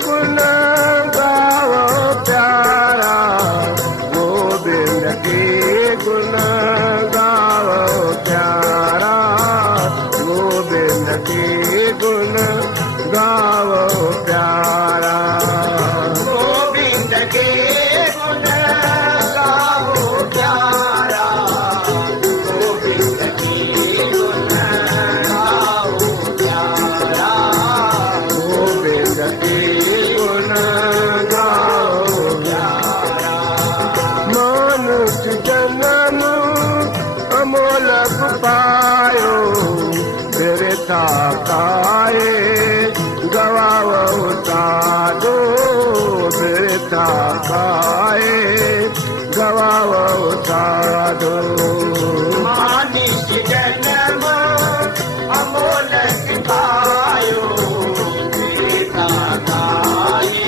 गुण गाओ प्यारा, गोविंद के गुण गाओ प्यारा, गोविंद के गुण गाओ प्यारा, गोविंद के गुण गाओ प्यारा, गोविंद के गुण गाओ प्यारा, गोविंद के गुण गाओ प्यारा। मनुष्य जन्म अमोलक पायो, व्यर्था काए गवाओ साधो, व्यर्था काए गवाओ साधो। मानुष जन्म अमोलक पायो, व्यर्था काए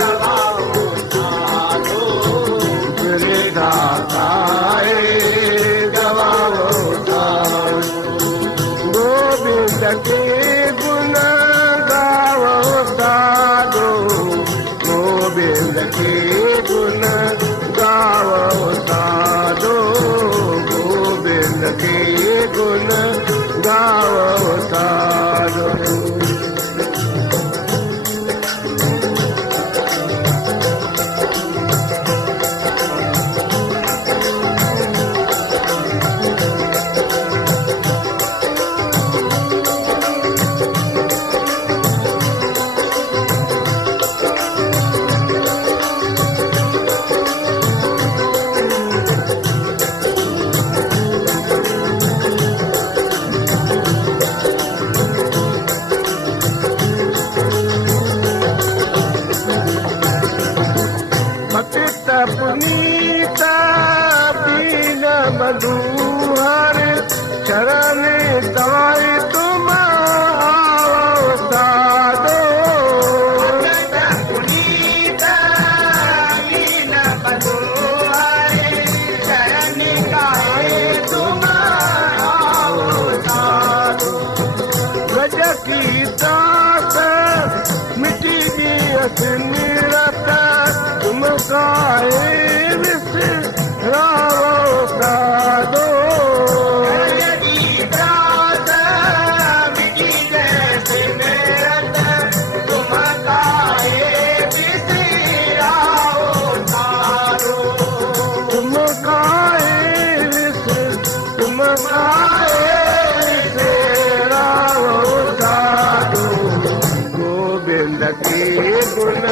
गवाओ साधो, व्यर्था काए गवाओ साधो। गोविंद के गुण गाओ साधो, गोविंद के गुण गाओ साधो, गोविंद के गुण गाओ साधो। पतित पुनीत दीन बंधुहर, चरण तवाय तुम आओ साधो। पुनीत दीन बंधुहर, चरण गाए तुम आओ साधो। गज की दास मिटी दियत निरत, तुम काहे विसराओ साधो। तुम काहे विसराओ साधो। गोविंद के गुण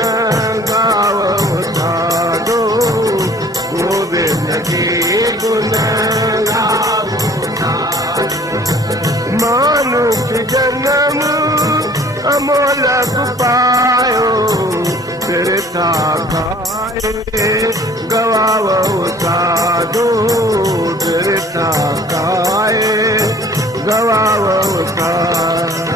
गाओ साधो, गोविंद के गुण गाओ साधो। मनुष्य जन्म अमोलक पायो, व्यर्था काए गवाओ साधो, व्यर्था काए गवाओ साधो।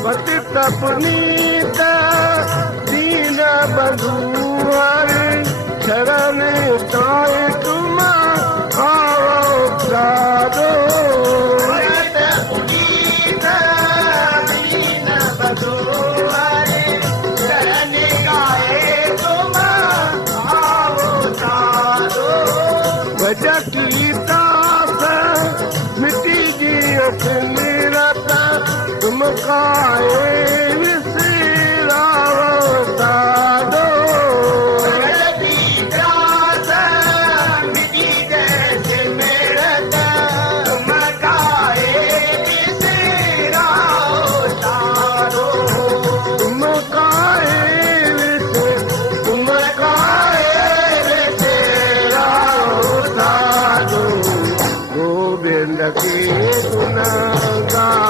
पतित पुनीत दीन बंधुहर, चरण ताए तुम आओ साधो। पुनीत दीन बंधुहर, चरण गाए तुम आओ साधो। गज की दास मिटी जियत निरत, तुम काहे विसराओ साधो। तुम काहे विसराओ साधो। तुम काहे विसराओ साधो। गोविंद के गुण गाओ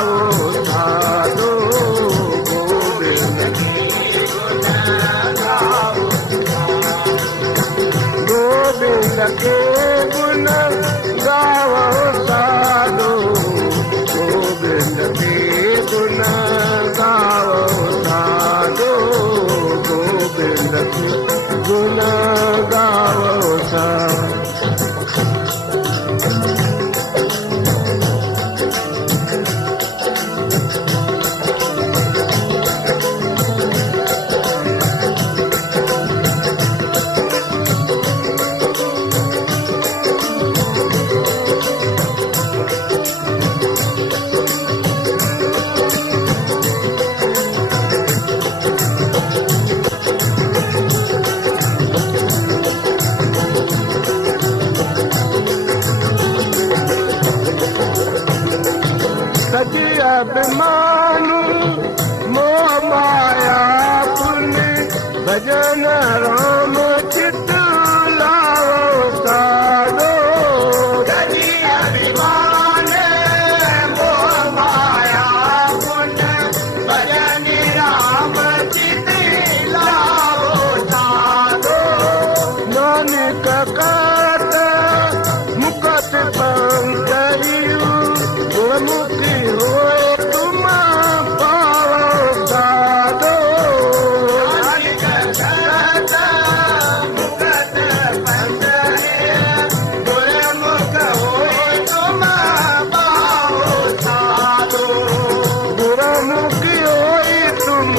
अभिमान मोह माया पुण्य भजन राम चित लाओ साधो गजी अभिमान मोह माया पुण्य भजन राम चित लाओ साधो नानक कहत मुकत पंकरियु गुरमुखी हो तुम पाओ साधो नानक कहत मुकत पंकरियु गुरमुख होय तुम पाओ साधो गुरमुखी होई तुम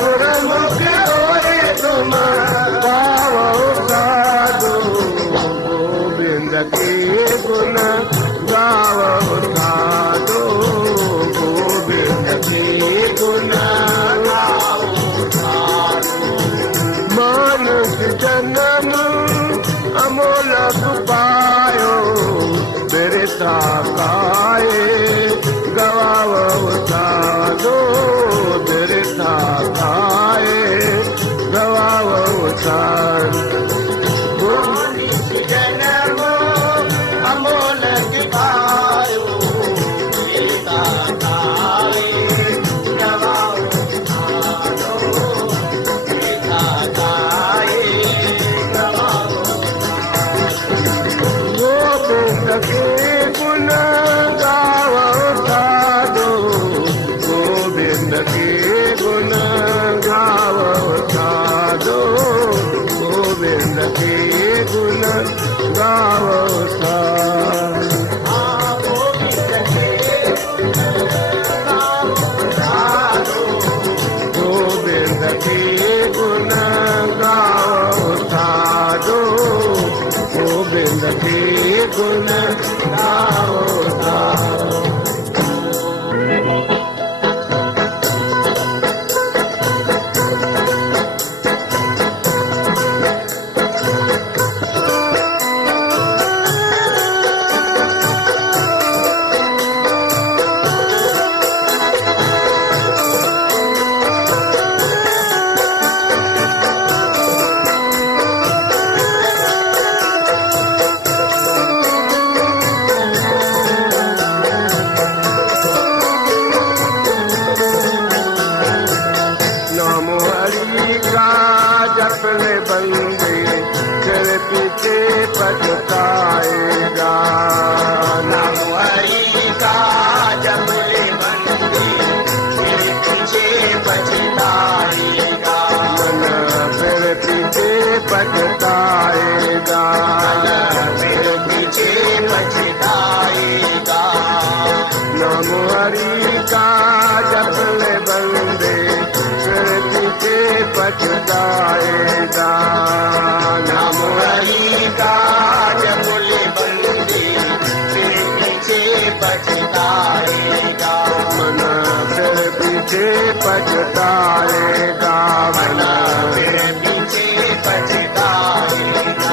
गुरमुखी होई तुम पाओ साधो गोविंद के गुण गावो साधो गोविंद के गुण मानुष जन्म अमोलक पायो बिरता काए गवावो साधो बिरता काए गवावो साधो जन्म अमोलक पायो गीता गाए गवाओ साधो गीता गाए गवाओ गोविंद के गुण गावो साधो गोविंद के गुण गावो साधो गोविंद के गुण गावो साधो गोविंद के गुण गावो साधो गोविंद के गुण गावो साधो नाम हरि का जपले बंदे चल पीछे पछताएगा नाम हरि का जपले बंदे फिर पीछे पछताएगा मन फिर पीछे पछताएगा फिर पीछे पछताएगा नाम हरि का जपले बंदे फिर पीछे पछताएगा नाम हरि का जपले बंदे फिर पीछे पछताएगा मन फिर पीछे पछताएगा मन फिर पीछे पछताएगा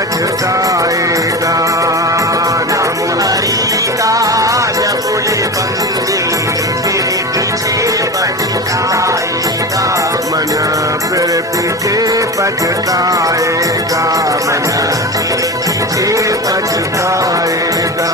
पछताएगा। नाम हरि का जपले बंदे तेरे पीछे पछताएगा। मन फिर पीछे पछताएगा, मन पीछे पछताएगा।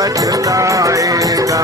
पछताएगा।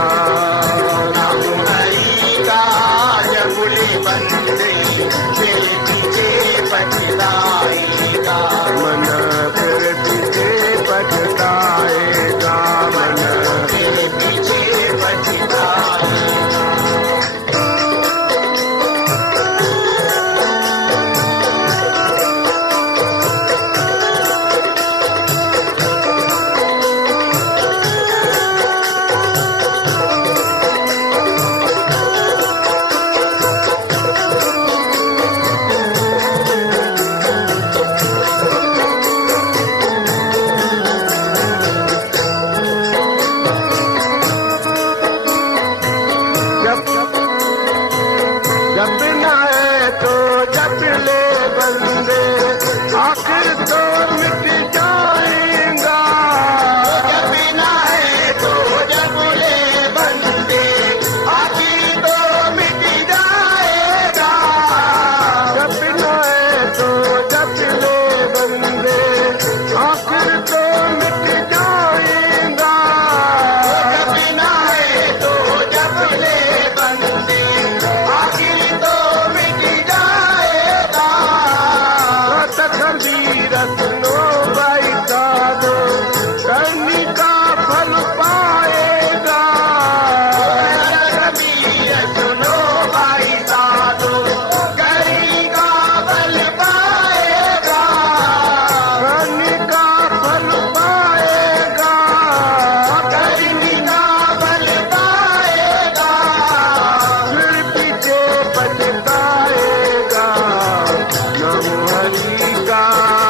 नाम हरि का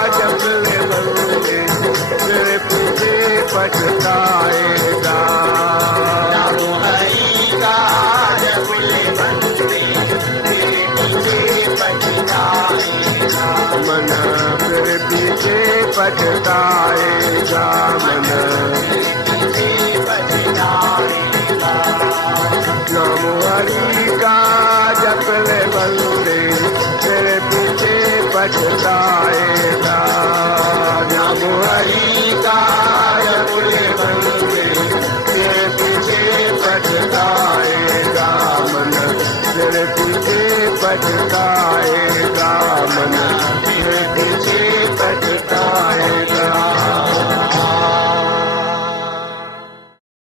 जपले बंदे तेरे पीछे पछताएगा। मन फिर पीछे पछताएगा, मन पीछे पछताएगा। नाम हरि का जपले बंदे तेरे पीछे पछताएगा।